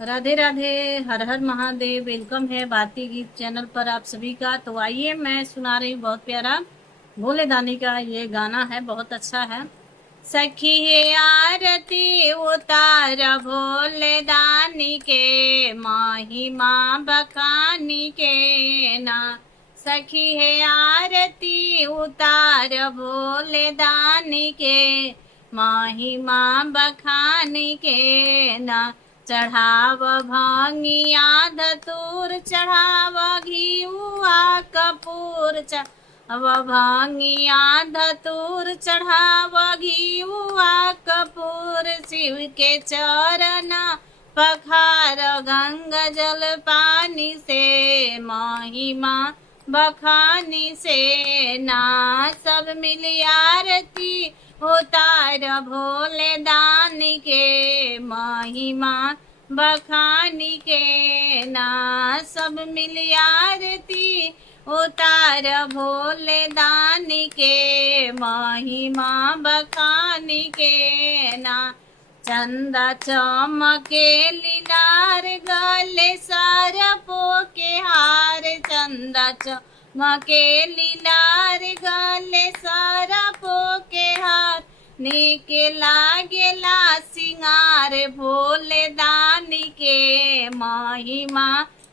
राधे राधे। हर हर Mahadev. Welcome है भारतीय गीत चैनल पर आप सभी का। तो आइए मैं सुना रही हूँ बहुत प्यारा भोले दानी का ये गाना है, बहुत अच्छा है। सखी है आरती उतार भोले दानी के, महिमा बखानी के ना। सखी है आरती उतार भोले दानी के, महिमा बखानी के ना। चढ़ाव भांगिया धतूर, चढ़ाव घिउआ कपूर, चढ़ाव भांगिया धतूर, चढ़ाव घिउआ कपूर। शिव के चरण पखार गंगा जल पानी से, महिमा बखानी से ना। सब मिली आरती उतार भोले दानी के, महिमा बखानी के ना। सब मिली आरती उतार भोले दानी के, महिमा बखानी के ना। चंदा चमके लीलार, गले सरपो के हार। चंदा चमके लीलार, गले सरपो के हार। नीक लागेला सिंगार भोले दानी के, महिमा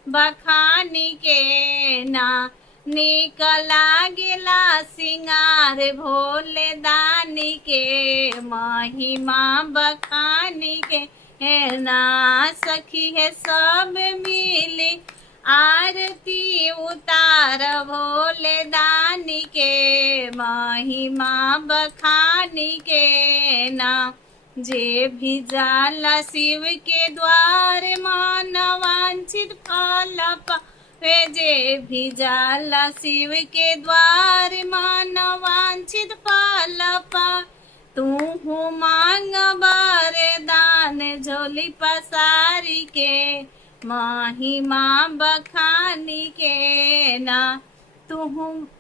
बखानी के ना। नीक लागेला सिंगार भोले दानी के, महिमा बखानी के है ना। सखी है सब मिली आरती उतार भोले दानी के, महिमा बखानी के ना। जे भी जाला शिव के द्वार, मन वांछित फल पावे। जे भी जाला शिव के द्वार, मन वांछित फल पावे। तू मांग वरदान झोली पसारी के, महिमा बखानी के ना। तू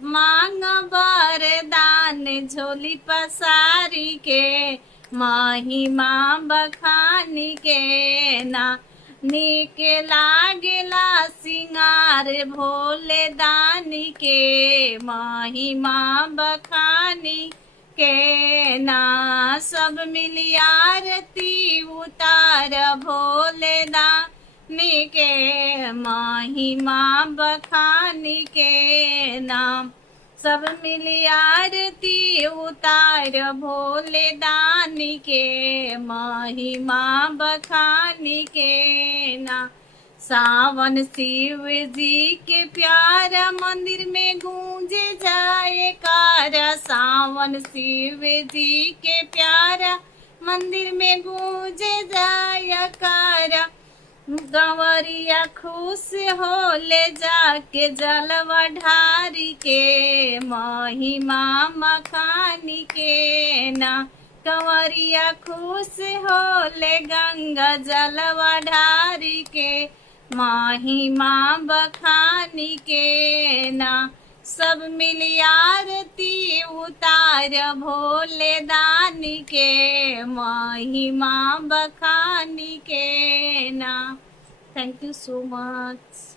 मांग वरदान झोली पसारी के, महिमा बखानी के ना। नीक लागेला सिंगार भोले दानी के, महिमा बखानी के ना। सब मिली आरती उतार भोले दानी के, महिमा बखानी के ना। सब मिली आरती उतार भोले दानी के, महिमा बखानी के ना। सावन शिव जी के प्यारा मंदिर में गूंजे जाए कारा। सावन शिव जी के प्यारा मंदिर में गूंजे जाए कारा। गंवरिया खुश हो ले जाके जलवा ढारी के, महिमा मखानी के ना। कंवरिया खुश हो ले गंगा जलवा ढारी के, महिमा बखानी के ना। सब मिली आरती उतार भोले दानी के, महिमा बखानी के ना। Thank you so much.